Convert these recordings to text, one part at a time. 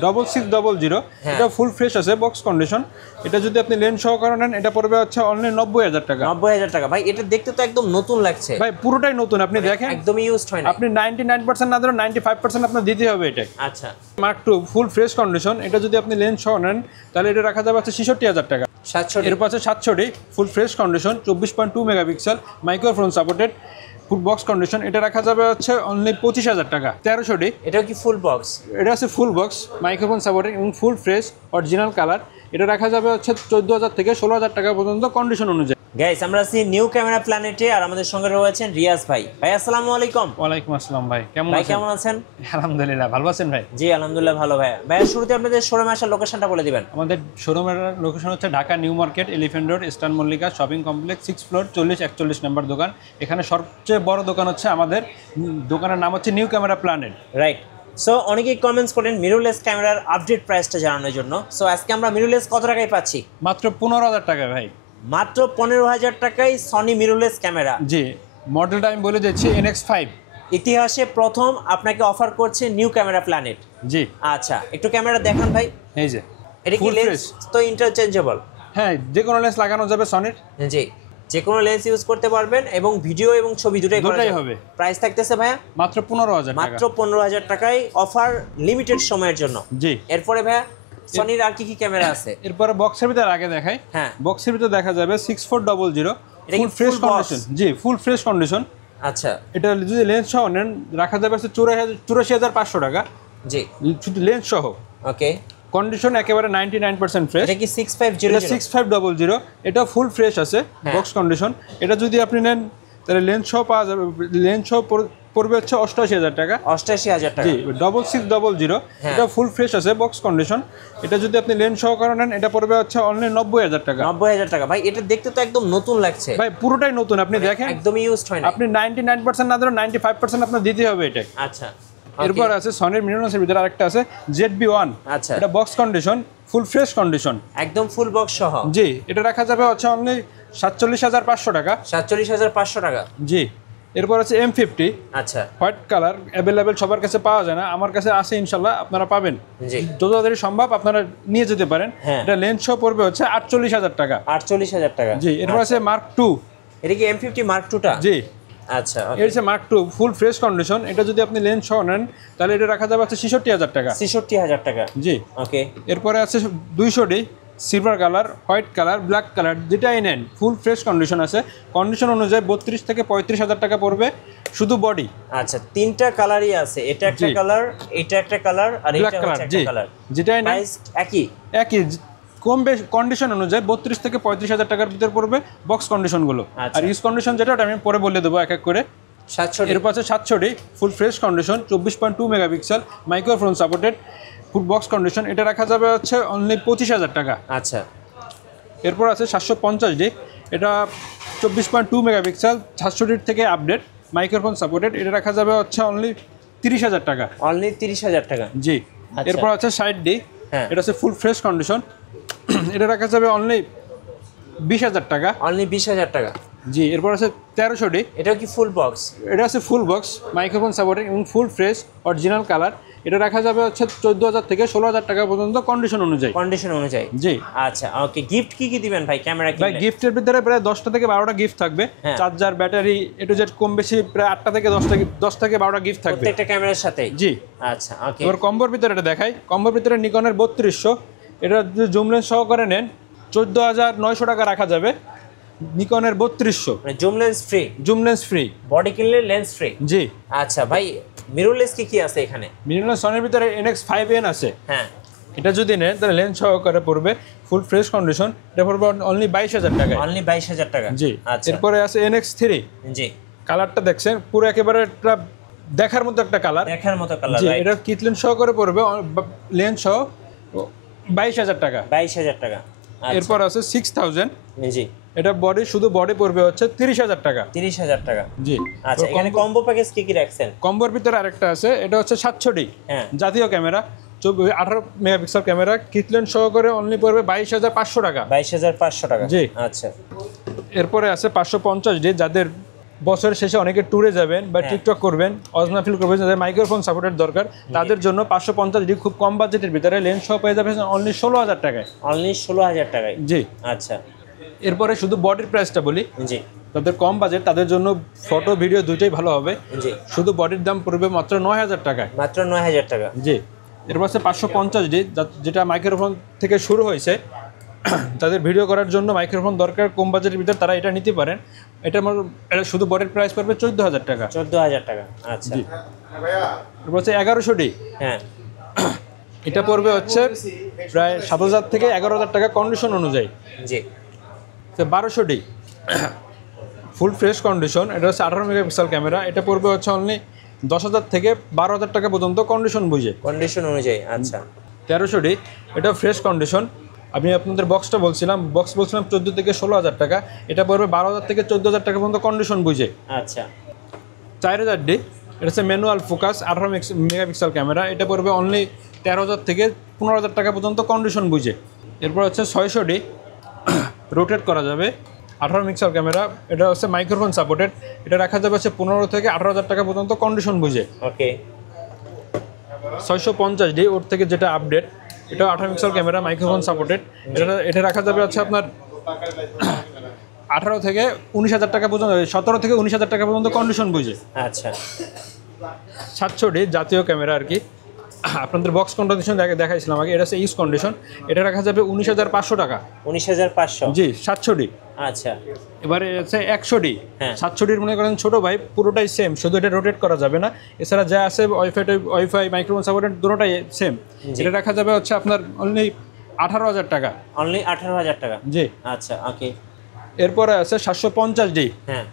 6600 এটা full fresh আছে box condition. এটা যদি আপনি লেন্স সহকারে নেন এটা পড়বে হচ্ছে অনলি 90000 টাকা। 90000 টাকা ভাই, এটা দেখতে তো একদম নতুন লাগছে ভাই, পুরোটাই নতুন। আপনি দেখেন একদমই ইউজড হয় না। আপনি 99% না ধরে 95% আপনার দিতে হবে এটা। আচ্ছা, মার্ক 2 ফুল ফ্রেশ কন্ডিশন। এটা যদি আপনি লেন্স সহ নেন তাহলে এটা রাখা যাবে হচ্ছে 66000 টাকা। 700 এরপর আছে 700 ফুল fresh condition 24.2 megapixel microphone supported full box condition. এটা রাখা যাবে হচ্ছে অনলি 25000 টাকা। 1300 এটা কি ফুল বক্স? এটা আছে ফুল বক্স মাইক্রোফোন সাপোর্টেড এবং ফুল ফ্রেশ অরিজিনাল কালার। এটা রাখা যাবে হচ্ছে 14000 থেকে 16000 টাকা পর্যন্ত কন্ডিশন অনুযায়ী। গাইস, আমরা আছি নিউ ক্যামেরা প্ল্যানেটে আর আমাদের সঙ্গে রয়েছেন রিয়াজ ভাই। ভাই আসসালামু আলাইকুম। ওয়ালাইকুম আসসালাম ভাই, কেমন আছেন? আলহামদুলিল্লাহ ভালো আছেন ভাই? জি আলহামদুলিল্লাহ ভালো ভাই। ভাইয়া শুরুতে আপনাদের শোরুমে আসার লোকেশনটা বলে দিবেন। আমাদের শোরুমের লোকেশন হচ্ছে Dhaka new market, elephant road, eastern Mallika shopping complex, 6 floor 4041 নম্বর দোকান। এখানে সবচেয়ে বড় দোকান হচ্ছে আমাদের দোকানের নাম হচ্ছে new camera planet. Right. So অনেকেই কমেন্টস করেন মিররলেস ক্যামেরার আপডেট প্রাইসটা জানানোর জন্য। সো আজকে আমরা মিররলেস কত টাকায় পাচ্ছি? মাত্র 15000 টাকা ভাই। মাত্র 15000 টাকায় সনি মিররলেস ক্যামেরা। জি, মডেলটা আমি বলে দিচ্ছি NX5। ইতিহাসে প্রথম আপনাকে অফার করছে নিউ ক্যামেরা প্ল্যানেট। জি আচ্ছা, একটু ক্যামেরা দেখান ভাই। এই যে এটা কি লেন্স তো ইন্টারচেঞ্জেবল? হ্যাঁ, যে কোনো লেন্স লাগানো যাবে সনির। জি, যে কোনো লেন্স ইউজ করতে পারবেন এবং ভিডিও এবং ছবি দুটোই হবে। প্রাইস থাকতেছে ভাইয়া মাত্র 15000 টাকা। মাত্র 15000 টাকায় অফার লিমিটেড সময়ের জন্য। জি। এরপরে ভাইয়া সনির আর কি কি ক্যামেরা আছে? এরপরে বক্সের ভিতরে আগে দেখাই। হ্যাঁ, বক্সের ভিতরে দেখা যাবে 6400 এটা ফুল ফ্রেশ কন্ডিশন। জি, ফুল ফ্রেশ কন্ডিশন। আচ্ছা, এটা যদি লেন্স সহ নেন রাখা যাবে 84500 টাকা। জি, শুধু লেন্স সহ। ওকে। কন্ডিশন একেবারে 99% ফ্রেশ। এটা কি 6500? এটা 6500। এটা ফুল ফ্রেশ আছে বক্স কন্ডিশন। এটা যদি আপনি নেন তাহলে লেন্স সহ পাওয়া যাবে। লেন্স সহ পড়বে হচ্ছে 88000 টাকা। 88000 টাকা। জি, 6600 এটা ফুল ফ্রেশ আছে বক্স কন্ডিশন। এটা যদি আপনি লেন্স সহকারে নেন এটা পড়বে হচ্ছে অনলি 90000 টাকা। 90000 টাকা ভাই, এটা দেখতে তো একদম নতুন লাগছে ভাই, পুরোটাই নতুন। আপনি দেখেন একদমই ইউজড হয় না। আপনি 99% না ধরে 95% আপনার দিতে হবে এটা। আচ্ছা, এরপর আছে সনির মিররলেসের ভিতরে আরেকটা আছে ZB-1। আচ্ছা, এটা box condition full fresh condition একদম ফুল বক্স সহ। জি, এটা রাখা যাবে হচ্ছে অনলি 47500 টাকা। 47500 টাকা। জি। এরপর আছে M50। আচ্ছা, হোয়াইট কালার অ্যাভেলেবেল, সবার কাছে পাওয়া যায় না, আমার কাছে আছে, ইনশাল্লাহ আপনারা পাবেন। জি, যত তাড়াতাড়ি সম্ভব আপনারা নিয়ে যেতে পারেন। এটা লেন্স সহ পড়বে হচ্ছে 48000 টাকা। 48000 টাকা। জি। এরপর আছে Mark 2। এটা কি M50 Mark 2 টা? জি। আচ্ছা, এর হচ্ছে Mark 2 ফুল ফ্রেশ কন্ডিশন। এটা যদি আপনি লেন্স সহ নেন তাহলে এটা রাখা যাবে হচ্ছে 66000 টাকা। 66000 টাকা। জি। ওকে। এরপরে আছে 200D silver colour, white colour, black colour, যেটাই নেন ফুল ফ্রেশ কন্ডিশন আছে। কন্ডিশন অনুযায়ী 32 থেকে 35000 টাকা পড়বে শুধু বডি। আচ্ছা, তিনটা কালারই আছে, এটা একটা কালার, এটা একটা কালার, আর এটা হচ্ছে একটা কালার। যেটাই নেন প্রাইস একই কম বেশি কন্ডিশন অনুযায়ী 32 থেকে 35000 টাকার ভিতর পড়বে বক্স কন্ডিশনগুলো। আর ইউজ কন্ডিশন যেটা ওটা আমি পরে বলে দেবো এক এক করে। 700। এরপর আছে 700D ফুল fresh condition 24.2 megapixel microphone supported full box condition. এটা রাখা যাবে হচ্ছে অনলি 25000 টাকা। আচ্ছা। এরপর আছে 750D। এটা 24.2 মেগাপিক্সেল 700D থেকে আপডেট মাইক্রোফোন সাপোর্টেড। এটা রাখা যাবে হচ্ছে অনলি 30000 টাকা। অনলি 30000 টাকা। জি। এরপর আছে 60D। এটা হচ্ছে ফুল ফ্রেশ কন্ডিশন। এটা রাখা যাবে অনলি 20000 টাকা। অনলি 20000 টাকা। জি। এরপর আছে 1300D। এটা কি ফুল বক্স? এটা আছে ফুল বক্স মাইক্রোফোন সাপোর্টেড এবং ফুল ফ্রেশ অরিজিনাল কালার। এটা রাখা যাবে হচ্ছে 14000 থেকে 16000 টাকা পর্যন্ত কন্ডিশন অনুযায়ী। জি। আচ্ছা, ওকে। গিফট কি দিবেন ভাই ক্যামেরা কিনলে? ভাই, গিফটের ভিতরে প্রায় 10টা থেকে 12টা গিফট থাকবে। Charger, battery, A to Z কম বেশি প্রায় 8টা থেকে 10 থেকে 12টা গিফট থাকবে প্রত্যেকটা ক্যামেরার সাথে। জি। আচ্ছা, ওকে। এবার কম্বোর ভিতরে এটা দেখাই। কম্বোর ভিতরে নিকনের 3200। এটা যদি জুম লেন্স সহকারে নেন 14900 টাকা রাখা যাবে। নিকনের 3200 মানে zoom lens free? Zoom lens free. Body কিনলে লেন্স ফ্রি? জি। আচ্ছা ভাই, মিররলেস কি আছে এখানে? মিররলেস সনির ভিতরে NX5N আছে। হ্যাঁ। এটা যদি নেন তাহলে লেন্স সহকারে পড়বে ফুল ফ্রেশ কন্ডিশন। এটা পড়বে অনলি 22000 টাকা। অনলি 22000 টাকা। জি। আচ্ছা। এরপরে আছে NX3। জি। কালারটা দেখছেন পুরো একেবারে দেখার মতো একটা কালার। দেখার মতো কালার। জি। এটা কিট লেন্স সহকারে পড়বে লেন্স সহ 22000 টাকা। 22000 টাকা। এরপর আছে 6000। জি। এটা শুধু বডি পড়বে হচ্ছে 30000 টাকা। 30000 টাকা। জি। আচ্ছা, এখানে কম্বো প্যাকেজ কি রাখছেন? কম্বোর ভিতরে আরেকটা আছে, এটা হচ্ছে 700D জাতীয় camera 18 megapixel camera kit lens সহকারে অনলি পড়বে 22500 টাকা। 22500 টাকা। জি। আচ্ছা। এরপরে আছে 550D যাদের বছরের শেষে অনেকে ট্যুরে যাবেন বা টিকটক করবেন, অজনা ফিল করবেন, যাদের মাইক্রোফোন সাপোর্টের দরকার তাদের জন্য 550 খুব কম বাজেটের ভিতরে লেন্স সহ পেয়ে যাবেন অনলি 16,000 টাকায়। অনলি 16,000 টাকায়? জি। আচ্ছা, এরপরে শুধু বডির প্রাইসটা বলি। জি। তাদের কম বাজেট, তাদের জন্য ফটো ভিডিও দুইটাই ভালো হবে। জি। শুধু বডির দাম পড়বে মাত্র 9,000 টাকায়। মাত্র 9,000 টাকা? জি। এরপর আছে 550D, যেটা মাইক্রোফোন থেকে শুরু হয়েছে। তাদের ভিডিও করার জন্য মাইক্রোফোন দরকার কম বাজেটের ভিতরে, তারা এটা নিতে পারেন। এটা শুধু বডির প্রাইস পড়বে 14,000 টাকা। 14,000 টাকা, আচ্ছা। জি। এরপর হচ্ছে 1100D। হ্যাঁ। এটা পড়বে হচ্ছে প্রায় 7,000 থেকে 11,000 টাকা কন্ডিশন অনুযায়ী। জি। 1200D ফুল ফ্রেশ কন্ডিশন, এটা হচ্ছে 18 মেগাপিক্সেল ক্যামেরা। এটা পড়বে হচ্ছে অনলি 10,000 থেকে 12,000 টাকা পর্যন্ত কন্ডিশন বুঝে, কন্ডিশন অনুযায়ী। আচ্ছা। 1300D, এটা ফ্রেশ কন্ডিশন। আমি আপনাদের বক্সটা বলছিলাম 14 থেকে 16,000 টাকা। এটা পড়বে 12,000 থেকে 14,000 টাকা পর্যন্ত কন্ডিশন বুঝে। আচ্ছা। 4000D, এটা হচ্ছে ম্যানুয়াল ফোকাস 18 মেগাপিক্সেল ক্যামেরা। এটা পড়বে অনলি 13,000 থেকে 15,000 টাকা পর্যন্ত কন্ডিশন বুঝে। এরপর হচ্ছে 600D, রোটেট করা যাবে 18 মেগাপিক্সেল ক্যামেরা। এটা হচ্ছে মাইক্রোফোন সাপোর্টেড। এটা রাখা যাবে হচ্ছে 15 থেকে 18,000 টাকা পর্যন্ত কন্ডিশন বুঝে। ওকে। 650D, ওর থেকে যেটা আপডেট, এটা 18 মেগাপিক্সেল ক্যামেরা, মাইক্রোফোন সাপোর্টেড। এটা রাখা যাবে হচ্ছে আপনার 18 থেকে 19,000 টাকা পর্যন্ত, 17 থেকে 19,000 টাকা পর্যন্ত কন্ডিশন বুঝে। আচ্ছা। 700D জাতীয় ক্যামেরা আর কি, আপনাদের বক্স কন্ডিশন দেখাইছিলাম আগে। এটা হচ্ছে ইউজ কন্ডিশন। এটা রাখা যাবে 19,500 টাকা। 19,500? জি। 700D। আচ্ছা। এবারে হচ্ছে 100D। হ্যাঁ। 700Dর মনে করেন ছোটো ভাই, পুরোটাই সেম, শুধু এটা রোটেট করা যাবে না। এছাড়া যা আছে ওয়াইফাই মাইক্রোফোন সাপোর্টেড দুটোটাই সেম। এটা রাখা যাবে হচ্ছে আপনার অনলি 18,000 টাকা। অনলি 18,000 টাকা? জি। আচ্ছা, ওকে। এরপরে আছে 750D। হ্যাঁ।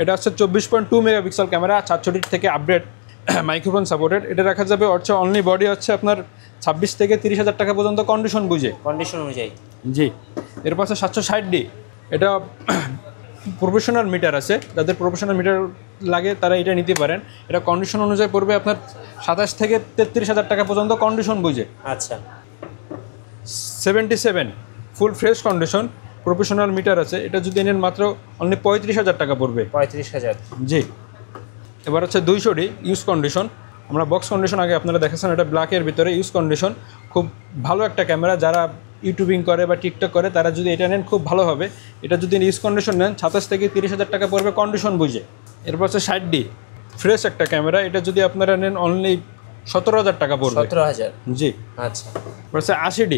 এটা হচ্ছে 24.2 মেগাপিক্সেল ক্যামেরা, 700D থেকে আপডেট, মাইক্রোফোন সাপোর্টেড। এটা রাখা যাবে হচ্ছে অনলি বডি হচ্ছে আপনার 26 থেকে 30,000 টাকা পর্যন্ত কন্ডিশন বুঝে। কন্ডিশন অনুযায়ী? জি। এরপর আছে 760D। এটা প্রফেশনাল মিটার আছে, যাদের প্রফেশনাল মিটার লাগে তারা এটা নিতে পারেন। এটা কন্ডিশন অনুযায়ী পড়বে আপনার 27 থেকে 33,000 টাকা পর্যন্ত কন্ডিশন বুঝে। আচ্ছা। 77 ফুল ফ্রেশ কন্ডিশন, প্রফেশনাল মিটার আছে। এটা যদি নেন মাত্র অনলি 35,000 টাকা পড়বে। 35,000? জি। এবার হচ্ছে 200D ইউজ কন্ডিশন। আমরা বক্স কন্ডিশন আগে আপনারা দেখেছেন, এটা ব্ল্যাকের ভিতরে ইউজ কন্ডিশন। খুব ভালো একটা ক্যামেরা, যারা ইউটিউবিং করে বা টিকটক করে তারা যদি এটা নেন খুব ভালো হবে। এটা যদি ইউজ কন্ডিশন নেন 27 থেকে 30,000 টাকা পড়বে কন্ডিশন বুঝে। এরপর হচ্ছে 60D ফ্রেশ একটা ক্যামেরা। এটা যদি আপনারা নেন অনলি 17,000 টাকা পড়বে। 17,000? জি। আচ্ছা। এরপর হচ্ছে 80D,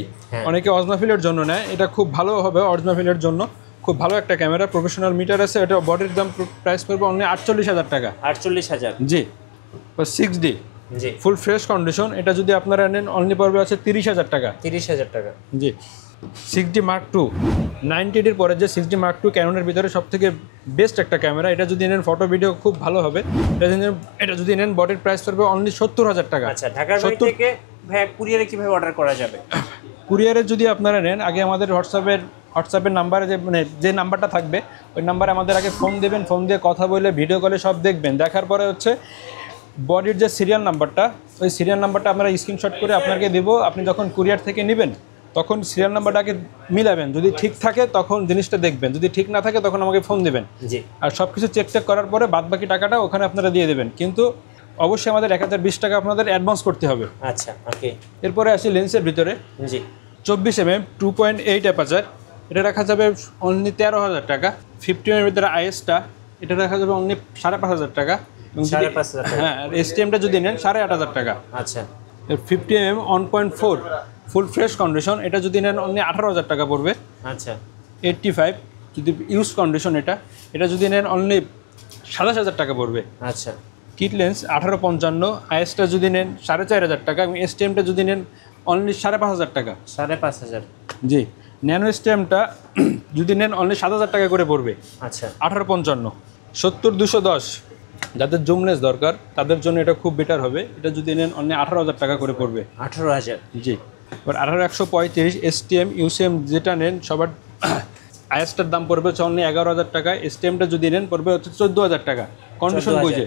অনেকে অজনাফিলের জন্য নেয়, এটা খুব ভালো হবে অজনাফিলের জন্য। খুব ভালো একটা ক্যামেরা, প্রফেশনাল মিটার আছে। এটা বডির দাম প্রাইস পড়বে অনলি 48,000 টাকা। 48,000? জি। 6D জি। Full fresh condition. এটা যদি আপনারা নেন অনলি পড়বে আছে 30,000 টাকা। 30,000 টাকা? জি। 6D Mark II 90Dর পরে যে 6D Mark II ক্যাননের ভিতরে সব থেকে বেস্ট একটা ক্যামেরা। এটা যদি নেন ফটো ভিডিও খুব ভালো হবে। এটা যদি নেন বডির প্রাইস পড়বে অনলি 70,000 টাকা। আচ্ছা। ঢাকার বাইরে থেকে ভাই কুরিয়ারে কিভাবে অর্ডার করা যাবে? কুরিয়ারে যদি আপনারা নেন, আগে আমাদের হোয়াটসঅ্যাপের নাম্বারে যে নাম্বারটা থাকবে ওই নাম্বারে আমাদের আগে ফোন দেবেন। ফোন দিয়ে কথা বলে ভিডিও কলে সব দেখবেন। দেখার পরে হচ্ছে বডির যে সিরিয়াল নাম্বারটা, ওই সিরিয়াল নাম্বারটা আমরা স্ক্রিনশট করে আপনাকে দেবো। আপনি যখন কুরিয়ার থেকে নেবেন তখন সিরিয়াল নাম্বারটাকে মিলাবেন। যদি ঠিক থাকে তখন জিনিসটা দেখবেন, যদি ঠিক না থাকে তখন আমাকে ফোন দেবেন। জি। আর সব কিছু চেক করার পরে বাদবাকি টাকাটা ওখানে আপনারা দিয়ে দেবেন। কিন্তু অবশ্যই আমাদের 1020 টাকা আপনাদের অ্যাডভান্স করতে হবে। আচ্ছা, ওকে। এরপরে আসি লেন্সের ভিতরে। জি। 24mm 2.8 aperture. এটা রাখা যাবে অনলি 13,000 টাকা। 50mm ভিতরে আইএসটা, এটা রাখা যাবে অনলি 5,500 টাকা। 5,500 টাকা? হ্যাঁ। আর এসটিএমটা যদি নেন 8,500 টাকা। আচ্ছা। 50mm 1.4 ফুল ফ্রেশ কন্ডিশন। এটা যদি নেন অনলি 18,000 টাকা পড়বে। আচ্ছা। 85 যদি ইউজ কন্ডিশন, এটা যদি নেন অনলি 27,000 টাকা পড়বে। আচ্ছা। কিট লেন্স 1855, আইএসটা যদি নেন 4,500 টাকা এবং এসটিএমটা যদি নেন অনলি 5,500 টাকা। 5,500? জি। ন্যানো এসটিএমটা যদি নেন অনলি 7,000 টাকা করে পড়বে। আচ্ছা। 1855। 70-210 যাদের জুমলেস দরকার তাদের জন্য এটা খুব বেটার হবে। এটা যদি নেন অনলি 18,000 টাকা করে পড়বে। 18,000? জি। এবার 18-135 এসটিএম ইউসিএম যেটা নেন সবার আইএসটার দাম পড়বে হচ্ছে অনলি 11,000 টাকা। এসটিএমটা যদি নেন পড়বে হচ্ছে 14,000 টাকা কন্ডিশন বুঝে।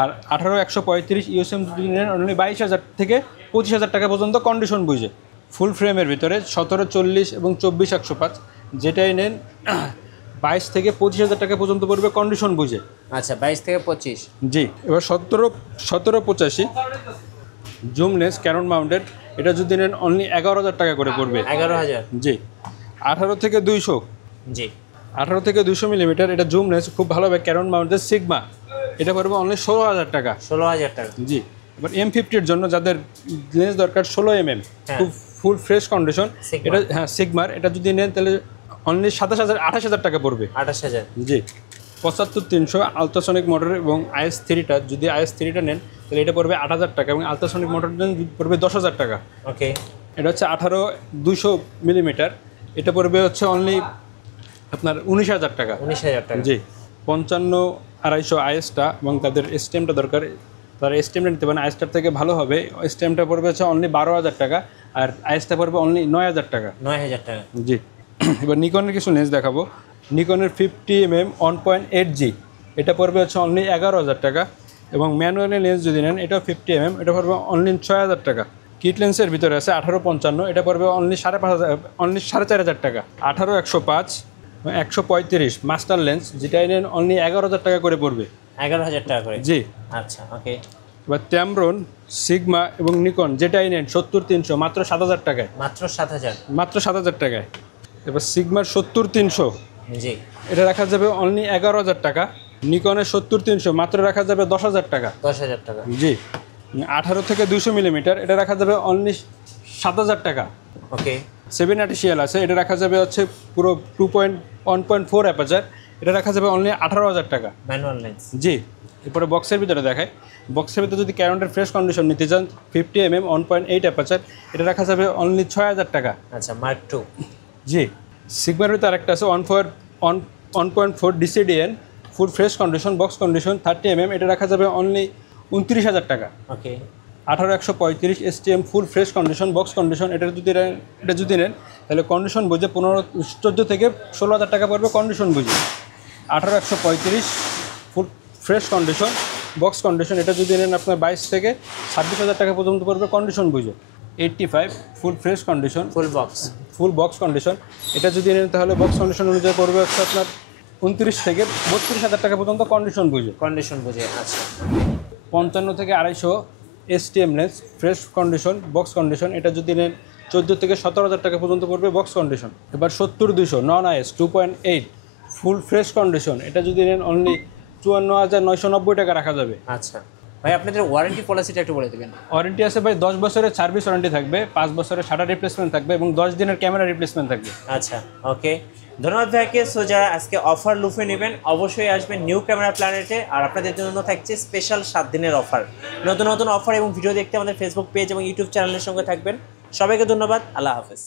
আর 18-135 ইউএসএম যদি নেন অনলি 22,000 থেকে 25,000 টাকা পর্যন্ত কন্ডিশন বুঝে। ফুল ফ্রেমের ভিতরে 17-40 এবং 24-105 যেটাই নেন 22 থেকে 25,000 টাকা পর্যন্ত পড়বে কন্ডিশন বুঝে। আচ্ছা 22 থেকে 25। জি, এবার 1785 জুমলেস ক্যানন মাউন্টেড, এটা যদি নেন অনলি 11,000 টাকা করে পড়বে। 11,000। জি। 18 থেকে 200, জি 18 থেকে 200 মিলিমিটার, এটা জুমলেস খুব ভালো হবে ক্যানন মাউন্টেড সিগমা, এটা পড়বে অনলি 16,000 টাকা। 16,000 টাকা। জি। এবার M50-র জন্য যাদের লেন্স দরকার 16 mm, হ্যাঁ। খুব ফুল ফ্রেশ কন্ডিশন, Sigma। এটা হ্যাঁ সিগমার, এটা যদি নেন তাহলে অনলি 28,000 টাকা পড়বে। 28,000। জি। 75-300 আলট্রাসনিক মোটর এবং IS3টা, যদি IS3টা নেন তাহলে এটা পড়বে 8,000 টাকা এবং আলট্রাসনিক মোটরটা পড়বে 10,000 টাকা। ওকে। এটা হচ্ছে 18-200 মিলিমিটার, এটা পড়বে হচ্ছে অনলি আপনার 19,000 টাকা। 19,000 টাকা। জি। 55-250 IS-টা এবং তাদের স্টেমটা দরকার, তারা স্টেমটা নিতে পারেন, IS-টার থেকে ভালো হবে। স্টেমটা পড়বে হচ্ছে অনলি 12,000 টাকা আর IS-টা পড়বে অনলি 9,000 টাকা। 9,000 টাকা। জি। এবার নিকনের কিছু লেন্স দেখাবো। নিকনের 50mm 1.8G, এটা পড়বে হচ্ছে অনলি 11,000 টাকা এবং ম্যানুয়ালি লেন্স যদি নেন এটাও 50mm, এটা পড়বে অনলি 6,000 টাকা। কিট লেন্সের ভিতরে আছে 18-55, এটা পড়বে অনলি 4,500 টাকা। 18-105, 135 মাস্টার লেন্স, যেটাই নেন অনলি 11,000 টাকা করে পড়বে। 11,000 টাকা করে। জি। আচ্ছা ওকে। এবার ট্যামরন, সিগমা এবং নিকন যেটাই নেন 70-300 মাত্র 7,000 টাকায়। মাত্র 7,000। মাত্র 7,000 টাকায়। এবার সিগমার 70-300, জি এটা রাখা যাবে অনলি 11,000 টাকা। নিকনের 70-300 মাত্র রাখা যাবে 10,000 টাকা। 10,000 টাকা। জি। 18 থেকে 200 মিলিমিটার, এটা রাখা যাবে অনলি 7,000 টাকা। ওকে। 780 আছে, এটা রাখা যাবে হচ্ছে পুরো 1.4 অ্যাপাচার, এটা রাখা যাবে অনলি 18,000 টাকা। Manual lens. জি। এরপরে বক্সের ভিতরে দেখায়, বক্সের ভিতরে যদি ক্যাননের ফ্রেশ কন্ডিশন নিতে চান 50mm 1.8 অ্যাপাচার, এটা রাখা যাবে অনলি 6,000 টাকা। আচ্ছা মার্ক 2। জি। সিগমার ভিতরে আরেকটা আছে 1.4 DCDN ফুল fresh condition box condition 30mm, এটা রাখা যাবে অনলি 29,000 টাকা। ওকে। 18-135 STM ফুল ফ্রেশ কন্ডিশন বক্স কন্ডিশন, এটা যদি নেন তাহলে কন্ডিশন বুঝে 14 থেকে 16,000 টাকা পড়বে কন্ডিশন বুঝে। 18-135 ফুল ফ্রেশ কন্ডিশন বক্স কন্ডিশন, এটা যদি নেন আপনার 22 থেকে 26,000 টাকা পর্যন্ত পড়বে কন্ডিশন বুঝে। 85 ফুল fresh condition full box. Full box condition, এটা যদি নেন তাহলে বক্স কন্ডিশন অনুযায়ী পড়বে হচ্ছে আপনার 29 থেকে 32,000 টাকা পর্যন্ত কন্ডিশন বুঝে। কন্ডিশন বুঝে। আচ্ছা। 55 থেকে 250 STM lens fresh condition box condition, এটা যদি নেন 14 থেকে 17,000 টাকা পর্যন্ত পড়বে বক্স কন্ডিশন। এবার 70-200 নন IS 2.8 ফুল ফ্রেশ কন্ডিশন, এটা যদি নেন অনলি 54,990 টাকা রাখা যাবে। আচ্ছা ভাই আপনাদের ওয়ারেন্টি পলিসিটা একটু বলে দেবেন। ওয়ারেন্টি আছে ভাই 10 বছরের সার্ভিস ওয়ারেন্টি থাকবে, 5 বছরের শাটার রিপ্লেসমেন্ট থাকবে এবং 10 দিনের ক্যামেরা রিপ্লেসমেন্ট থাকবে। আচ্ছা ওকে, ধন্যবাদ ভাইকে। সো যারা আজকে অফার লুফে নেবেন অবশ্যই আসবেন নিউ ক্যামেরা প্ল্যানেটে, আর আপনাদের জন্য থাকছে স্পেশাল 7 দিনের অফার। নতুন নতুন অফার এবং ভিডিও দেখতে আমাদের ফেসবুক পেজ এবং ইউটিউব চ্যানেলের সঙ্গে থাকবেন। সবাইকে ধন্যবাদ, আল্লাহ হাফেজ।